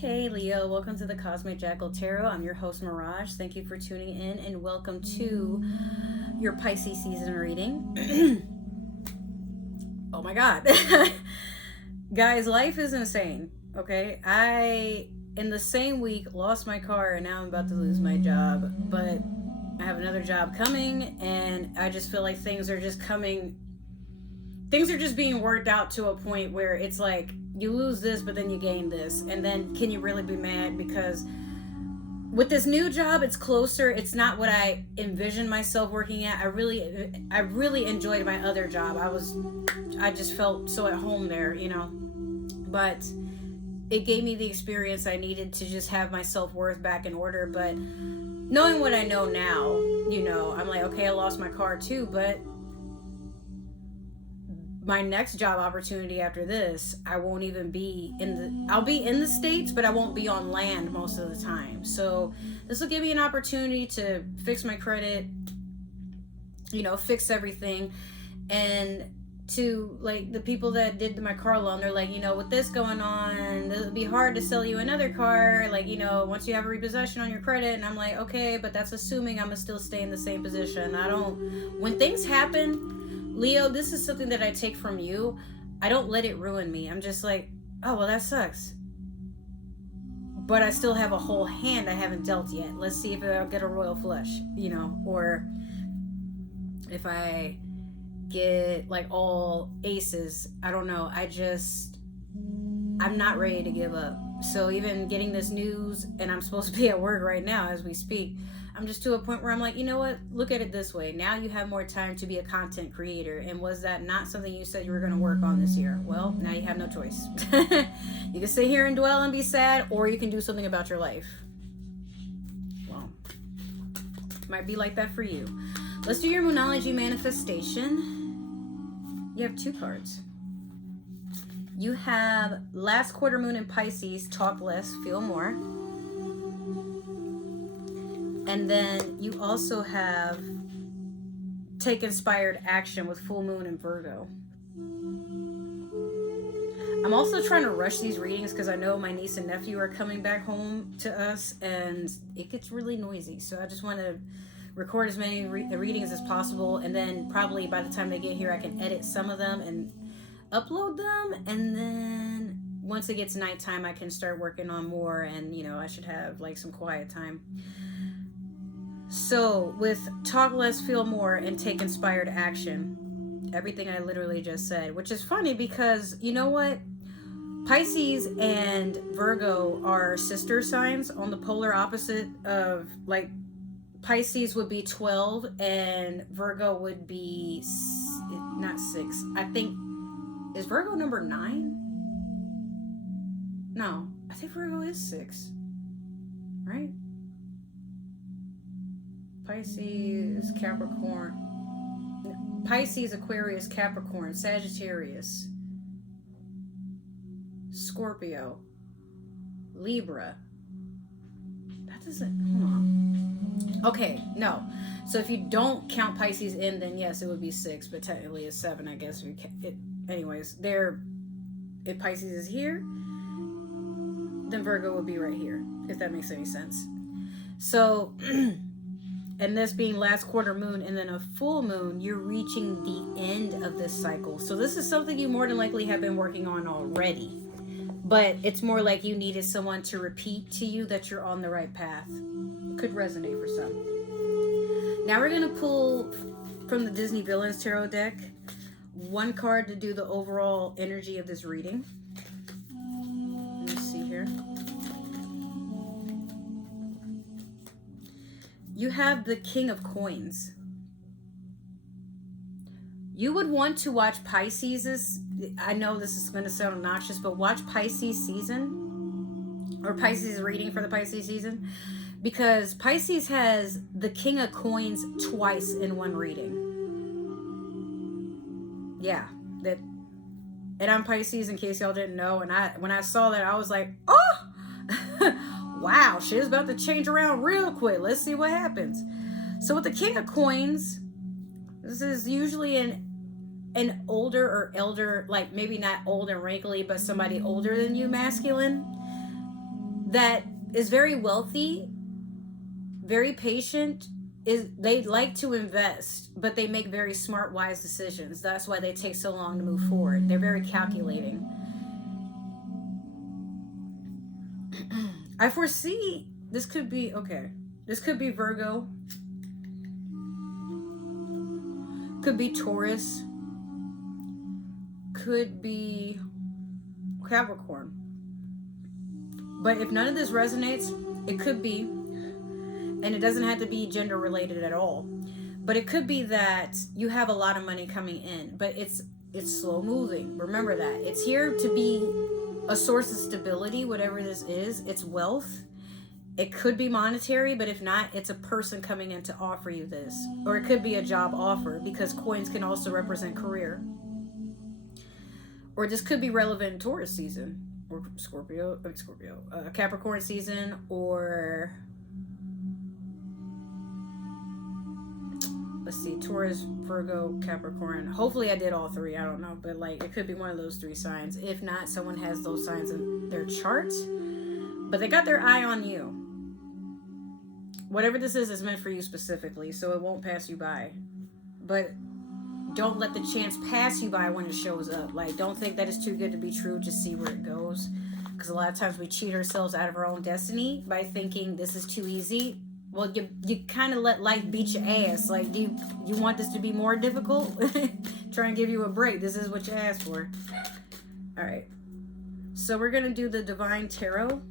Hey Leo, welcome to the Cosmic Jackal Tarot. I'm your host Mirage. Thank you for tuning in and welcome to your Pisces season reading. Oh my god. Guys, life is insane, okay? I, in the same week, lost my car and now I'm about to lose my job. But I have another job coming and I just feel like things are just being worked out to a point where it's like, you lose this, but then you gain this. And then can you really be mad? Because with this new job, it's closer. It's not what I envisioned myself working at. I really enjoyed my other job. I just felt so at home there, you know. But it gave me the experience I needed to just have my self-worth back in order. But knowing what I know now, you know, I'm like, okay, I lost my car too, but my next job opportunity after this, I won't even be I'll be in the States, but I won't be on land most of the time. So this will give me an opportunity to fix my credit, you know, fix everything. And to, like, the people that did my car loan, they're like, you know, with this going on, it'll be hard to sell you another car, like, you know, once you have a repossession on your credit. And I'm like, okay, but that's assuming I'm gonna still stay in the same position. When things happen, Leo, this is something that I take from you. I don't let it ruin me. I'm just like, oh, well, that sucks. But I still have a whole hand I haven't dealt yet. Let's see if I'll get a royal flush, you know, or if I get like all aces. I don't know. I'm not ready to give up. So even getting this news, and I'm supposed to be at work right now as we speak, I'm just to a point where I'm like, you know what? Look at it this way. Now you have more time to be a content creator. And was that not something you said you were going to work on this year? Well, now you have no choice. You can sit here and dwell and be sad, or you can do something about your life. Well, might be like that for you. Let's do your Moonology manifestation. You have two cards. You have last quarter moon in Pisces, talk less, feel more. And then you also have take inspired action with full moon in Virgo. I'm also trying to rush these readings because I know my niece and nephew are coming back home to us and it gets really noisy. So I just want to record as many readings as possible. And then probably by the time they get here, I can edit some of them and upload them. And then once it gets nighttime, I can start working on more. And, you know, I should have like some quiet time. So with talk less, feel more, and take inspired action, everything I literally just said, which is funny because you know what? Pisces and Virgo are sister signs on the polar opposite of, like, Pisces would be 12 and Virgo would be not 6. I think, is Virgo number 9? No, I think Virgo is 6, right? Pisces, Capricorn, Pisces, Aquarius, Capricorn, Sagittarius, Scorpio, Libra. That doesn't, hold on. Okay, no. So if you don't count Pisces in, then yes, it would be 6, but technically it's 7, I guess. Anyways, if Pisces is here, then Virgo would be right here, if that makes any sense. So, and this being last quarter moon and then a full moon, you're reaching the end of this cycle. So this is something you more than likely have been working on already. But it's more like you needed someone to repeat to you that you're on the right path. It could resonate for some. Now we're going to pull from the Disney Villains Tarot deck one card to do the overall energy of this reading. Let me see here. You have the King of Coins. You would want to watch Pisces. I know this is going to sound obnoxious, but watch Pisces season or Pisces reading for the Pisces season, because Pisces has the King of Coins twice in one reading. Yeah, that. And I'm Pisces, in case y'all didn't know. And when I saw that, I was like, oh. Wow, shit's about to change around real quick. Let's see what happens. So with the King of Coins, this is usually an older or elder, like maybe not old and wrinkly, but somebody older than you, masculine. that is very wealthy, very patient. They like to invest, but they make very smart, wise decisions. That's why they take so long to move forward. They're very calculating. I foresee this could be, okay, this could be Virgo, could be Taurus, could be Capricorn. But if none of this resonates, it could be, and it doesn't have to be gender related at all, but it could be that you have a lot of money coming in, but it's slow moving. Remember that. It's here to be a source of stability, whatever this is. It's wealth. It could be monetary, but if not, it's a person coming in to offer you this. Or it could be a job offer, because coins can also represent career. Or this could be relevant in Taurus season, or Capricorn season, or let's see, Taurus, Virgo, Capricorn. Hopefully I did all three. I don't know. But like, it could be one of those three signs. If not, someone has those signs in their chart. But they got their eye on you. Whatever this is meant for you specifically. So it won't pass you by. But don't let the chance pass you by when it shows up. Like, don't think that it's too good to be true. Just see where it goes. Because a lot of times we cheat ourselves out of our own destiny by thinking this is too easy. Well, you kind of let life beat your ass. Like, do you want this to be more difficult? Try and give you a break. This is what you asked for. All right. So we're going to do the Divine Tarot.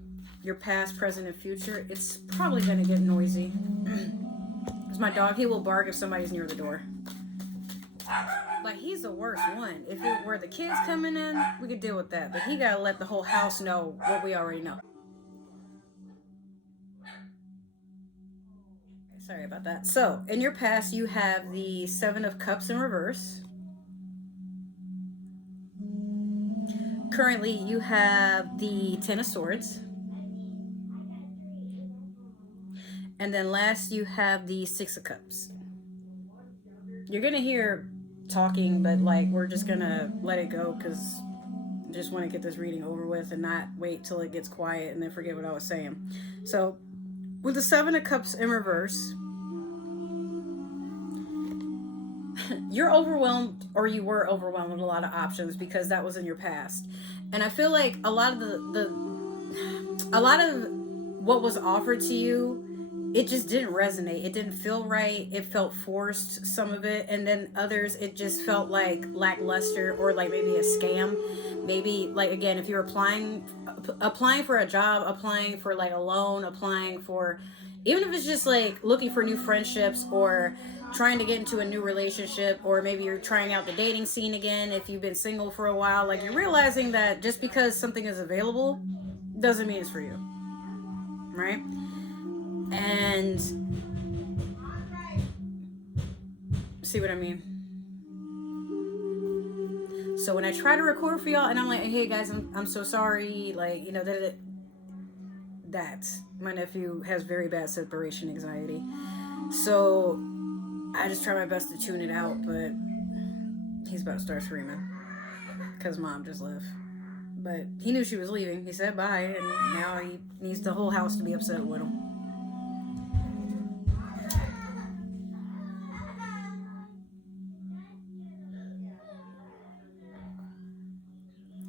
Your past, present, and future. It's probably going to get noisy. Because my dog, he will bark if somebody's near the door. Like, he's the worst one. If it were the kids coming in, we could deal with that. But he got to let the whole house know what we already know. Sorry about that. So, in your past, you have the Seven of Cups in reverse. Currently, you have the Ten of Swords. And then last, you have the Six of Cups. You're going to hear talking, but like, we're just going to let it go because I just want to get this reading over with and not wait till it gets quiet and then forget what I was saying. So, with the Seven of Cups in reverse, you're overwhelmed, or you were overwhelmed with a lot of options because that was in your past. And I feel like a lot of a lot of what was offered to you, it just didn't resonate. It didn't feel right. It felt forced, some of it. And then others, it just felt like lackluster, or like maybe a scam. Maybe, like, again, if you're applying for a job, applying for like a loan, applying for, even if it's just like looking for new friendships, or trying to get into a new relationship, or maybe you're trying out the dating scene again if you've been single for a while. Like, you're realizing that just because something is available doesn't mean it's for you, right? And see what I mean? So when I try to record for y'all and I'm like, hey guys, I'm so sorry, like, you know, that my nephew has very bad separation anxiety, so I just try my best to tune it out, but he's about to start screaming because mom just left. But he knew she was leaving. He said bye, and now he needs the whole house to be upset with him.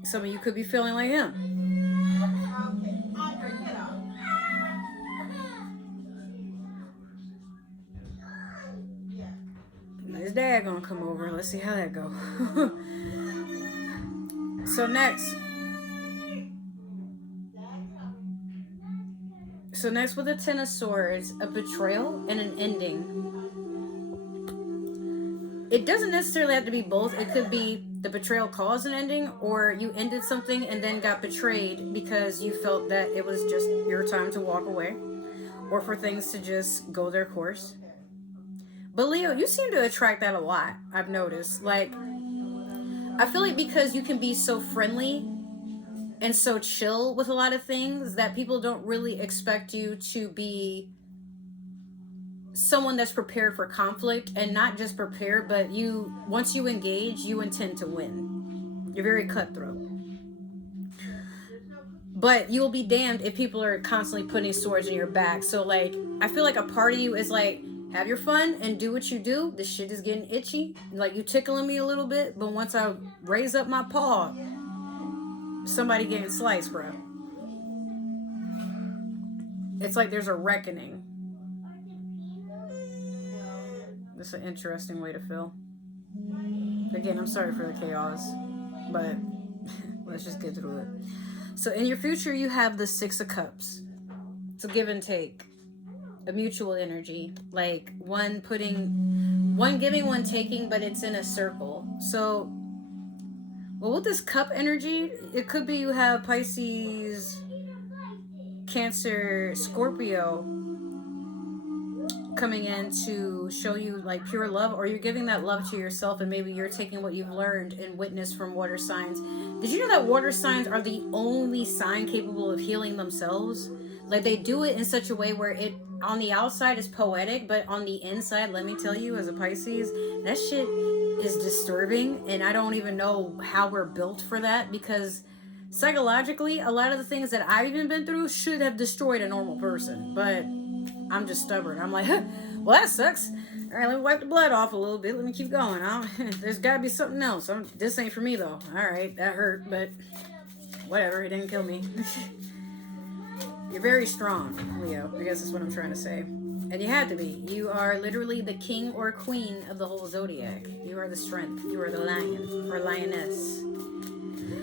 Some of you could be feeling like him. His dad gonna come over. Let's see how that go. So next with the Ten of Swords, a betrayal and an ending. It doesn't necessarily have to be both. It could be the betrayal caused an ending, or you ended something and then got betrayed because you felt that it was just your time to walk away, or for things to just go their course. But Leo, you seem to attract that a lot, I've noticed. Like, I feel like because you can be so friendly and so chill with a lot of things, that people don't really expect you to be someone that's prepared for conflict, and not just prepared, but once you engage, you intend to win. You're very cutthroat. But you'll be damned if people are constantly putting swords in your back. So like, I feel like a part of you is like, have your fun and do what you do. This shit is getting itchy. Like, you tickling me a little bit, but once I raise up my paw, somebody getting sliced, bro. It's like there's a reckoning. That's an interesting way to feel. Again, I'm sorry for the chaos, but let's just get through it. So in your future, you have the Six of Cups. It's a give and take, a mutual energy, like one giving, one taking, but it's in a circle. So, well, with this cup energy, it could be you have Pisces, Cancer, Scorpio coming in to show you like pure love, or you're giving that love to yourself, and maybe you're taking what you've learned and witnessed from water signs. Did you know that water signs are the only sign capable of healing themselves? Like, they do it in such a way where it on the outside is poetic, but on the inside, let me tell you, as a Pisces, that shit is disturbing, and I don't even know how we're built for that, because psychologically, a lot of the things that I've even been through should have destroyed a normal person, but I'm just stubborn. I'm like, well, that sucks. All right, let me wipe the blood off a little bit. Let me keep going. There's got to be something else. This ain't for me, though. All right, that hurt, but whatever. It didn't kill me. You're very strong, Leo. I guess that's what I'm trying to say. And you had to be. You are literally the king or queen of the whole zodiac. You are the strength. You are the lion or lioness.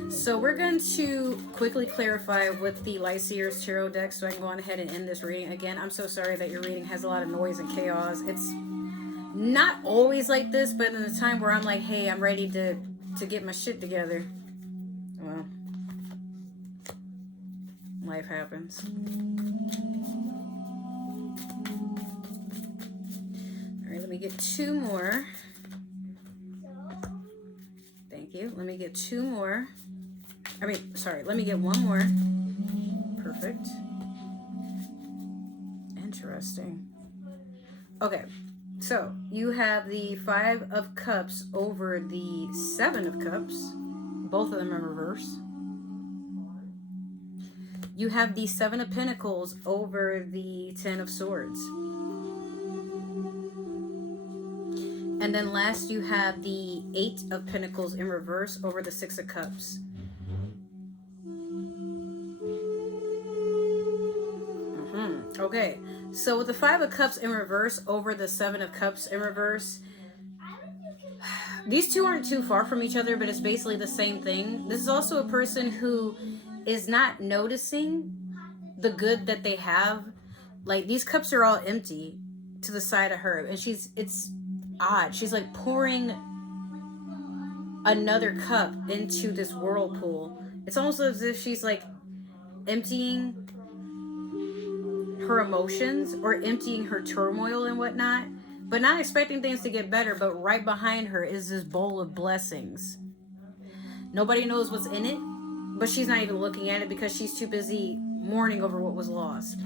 So we're going to quickly clarify with the Light Seers Tarot deck so I can go on ahead and end this reading. Again, I'm so sorry that your reading has a lot of noise and chaos. It's not always like this, but in the time where I'm like, hey, I'm ready to get my shit together. Well, life happens. All right, let me get two more. Thank you. Let me get two more. Let me get one more. Perfect. Interesting. Okay, so you have the Five of Cups over the Seven of Cups. Both of them in reverse. You have the Seven of Pentacles over the Ten of Swords. And then last you have the Eight of Pentacles in reverse over the Six of Cups. Okay, so with the Five of Cups in reverse over the Seven of Cups in reverse, these two aren't too far from each other, but it's basically the same thing. This is also a person who is not noticing the good that they have. Like, these cups are all empty to the side of her, and it's odd. She's like pouring another cup into this whirlpool. It's almost as if she's like emptying her emotions or emptying her turmoil and whatnot, but not expecting things to get better. But right behind her is this bowl of blessings. Nobody knows what's in it, but she's not even looking at it because she's too busy mourning over what was lost.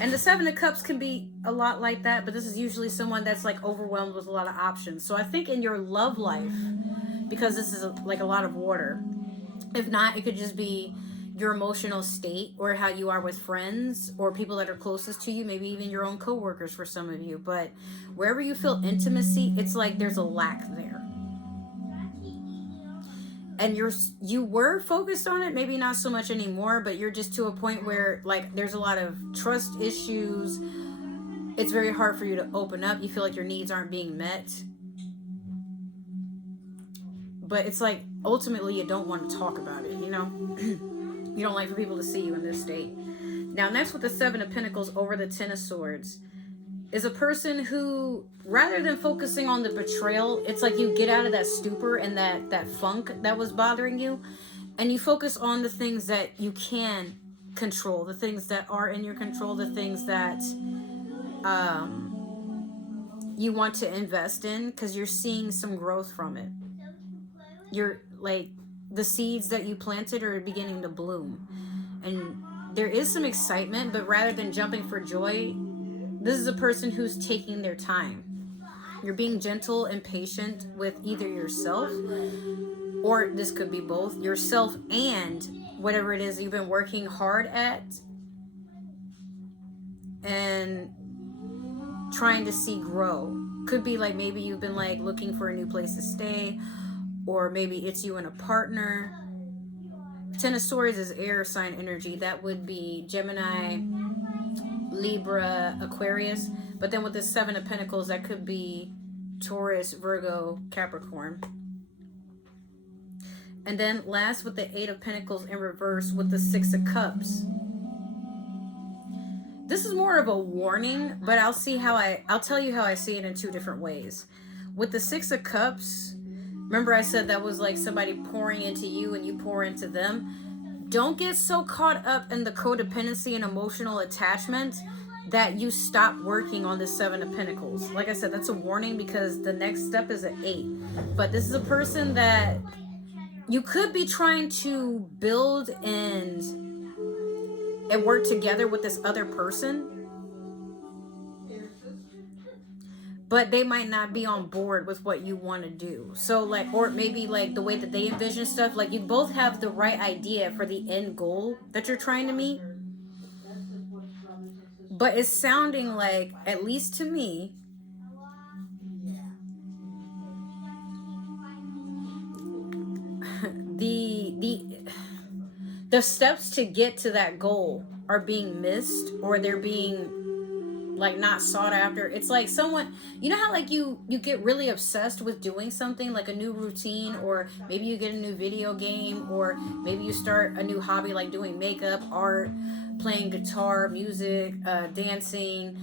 And the Seven of Cups can be a lot like that, but this is usually someone that's like overwhelmed with a lot of options. So I think in your love life, because this is like a lot of water, if not, it could just be your emotional state or how you are with friends or people that are closest to you, maybe even your own coworkers for some of you. But wherever you feel intimacy, it's like there's a lack there. And you were focused on it, maybe not so much anymore, but you're just to a point where like there's a lot of trust issues. It's very hard for you to open up. You feel like your needs aren't being met. But it's like ultimately you don't want to talk about it, you know? You don't like for people to see you in this state. Now, next with the Seven of Pentacles over the Ten of Swords is a person who, rather than focusing on the betrayal, it's like you get out of that stupor and that funk that was bothering you, and you focus on the things that you can control, the things that are in your control, the things that you want to invest in because you're seeing some growth from it. You're like, the seeds that you planted are beginning to bloom. And there is some excitement, but rather than jumping for joy, this is a person who's taking their time. You're being gentle and patient with either yourself, or this could be both, yourself and whatever it is you've been working hard at and trying to see grow. Could be like maybe you've been like looking for a new place to stay, or maybe it's you and a partner. Ten of Swords is air sign energy. That would be Gemini, Libra, Aquarius. But then with the Seven of Pentacles, that could be Taurus, Virgo, Capricorn. And then last with the Eight of Pentacles in reverse with the Six of Cups. This is more of a warning, but I'll tell you how I see it in two different ways. With the Six of Cups, remember I said that was like somebody pouring into you and you pour into them. Don't get so caught up in the codependency and emotional attachment that you stop working on the Seven of Pentacles. Like I said, that's a warning because the next step is an 8. But this is a person that you could be trying to build and work together with this other person, but they might not be on board with what you want to do. So like, or maybe like the way that they envision stuff, like you both have the right idea for the end goal that you're trying to meet, but it's sounding like, at least to me, the steps to get to that goal are being missed, or they're being like not sought after. It's like someone, you know how like you get really obsessed with doing something, like a new routine, or maybe you get a new video game, or maybe you start a new hobby like doing makeup, art, playing guitar, music, dancing,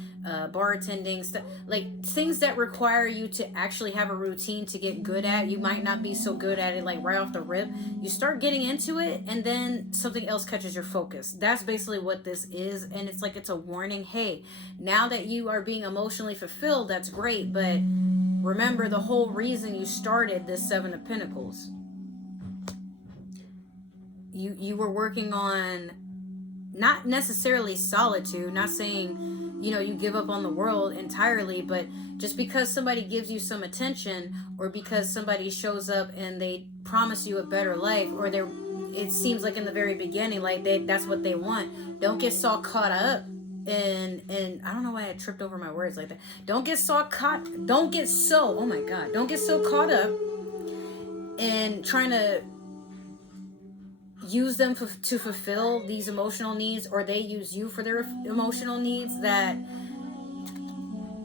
bartending, stuff like things that require you to actually have a routine to get good at. You might not be so good at it like right off the rip. You start getting into it and then something else catches your focus. That's basically what this is. And it's like, it's a warning. Hey, now that you are being emotionally fulfilled, that's great, but remember the whole reason you started this Seven of Pentacles. You were working on not necessarily solitude, not saying, you know, you give up on the world entirely, but just because somebody gives you some attention, or because somebody shows up and they promise you a better life, or it seems like in the very beginning, like that's what they want. Don't get so caught up in I don't know why I tripped over my words like that. Don't get so caught up in trying to use them to fulfill these emotional needs, or they use you for their emotional needs, that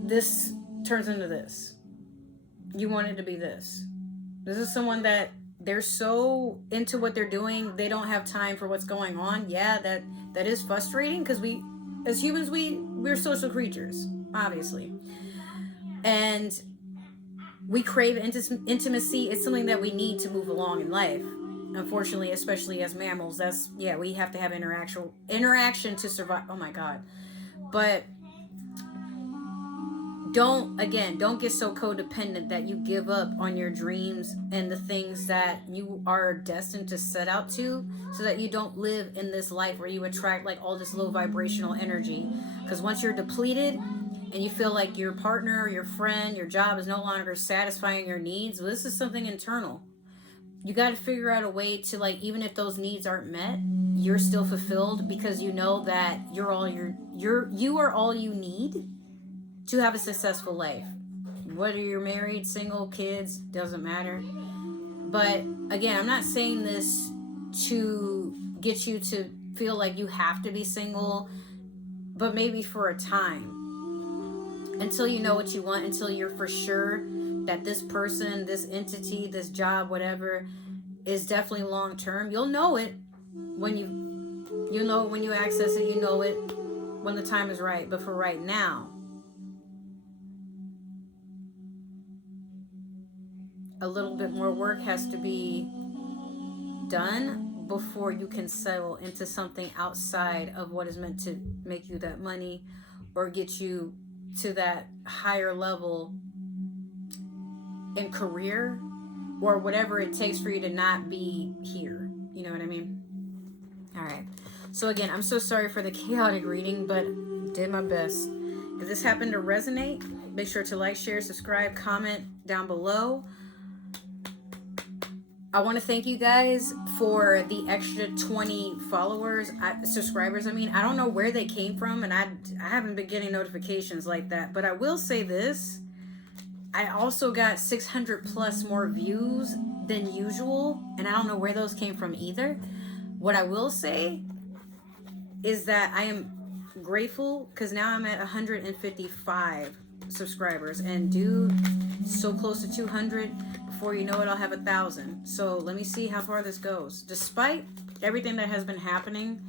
this turns into this. You want it to be this. This is someone that they're so into what they're doing, they don't have time for what's going on. Yeah, that is frustrating, because we as humans, we're social creatures, obviously, and we crave intimacy. It's something that we need to move along in life. Unfortunately, especially as mammals, we have to have interaction to survive. Oh my God. But don't get so codependent that you give up on your dreams and the things that you are destined to set out to, so that you don't live in this life where you attract like all this low vibrational energy. Because once you're depleted and you feel like your partner, your friend, your job is no longer satisfying your needs, well, this is something internal. You got to figure out a way to, like, even if those needs aren't met, you're still fulfilled, because you know that you are all you need to have a successful life. Whether you're married, single, kids, doesn't matter. But again, I'm not saying this to get you to feel like you have to be single, but maybe for a time, until you know what you want, until you're for sure that this person, this entity, this job, whatever, is definitely long term. You'll know it when you access it. You know it when the time is right. But for right now, a little bit more work has to be done before you can settle into something outside of what is meant to make you that money, or get you to that higher level in career, or whatever it takes for you to not be here. You know what I mean? All right. So again, I'm so sorry for the chaotic reading, but did my best. If this happened to resonate, make sure to like, share, subscribe, comment down below. I want to thank you guys for the extra 20 subscribers. I mean, I don't know where they came from, and I haven't been getting notifications like that. But I will say this. I also got 600 plus more views than usual, and I don't know where those came from either. What I will say is that I am grateful because now I'm at 155 subscribers, and dude, so close to 200. Before you know it, I'll have 1,000. So let me see how far this goes. Despite everything that has been happening,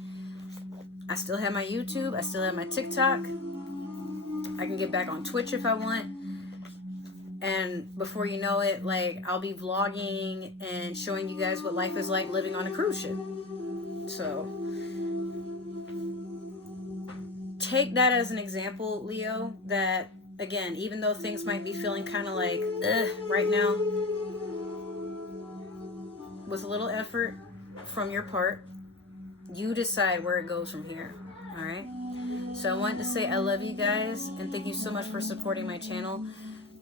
I still have my YouTube, I still have my TikTok, I can get back on Twitch if I want, and before you know it, like, I'll be vlogging and showing you guys what life is like living on a cruise ship. So take that as an example, Leo, that again, even though things might be feeling kind of like right now, with a little effort from your part, you decide where it goes from here. All right. So I wanted to say I love you guys, and thank you so much for supporting my channel.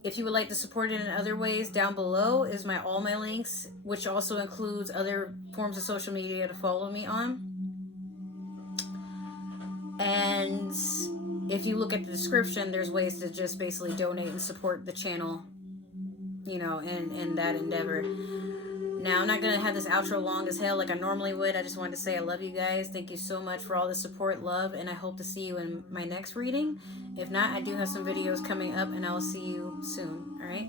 If you would like to support it in other ways, down below is all my links, which also includes other forms of social media to follow me on. And if you look at the description, there's ways to just basically donate and support the channel, you know, in that endeavor. Now, I'm not going to have this outro long as hell like I normally would. I just wanted to say I love you guys. Thank you so much for all the support, love, and I hope to see you in my next reading. If not, I do have some videos coming up, and I will see you soon. All right?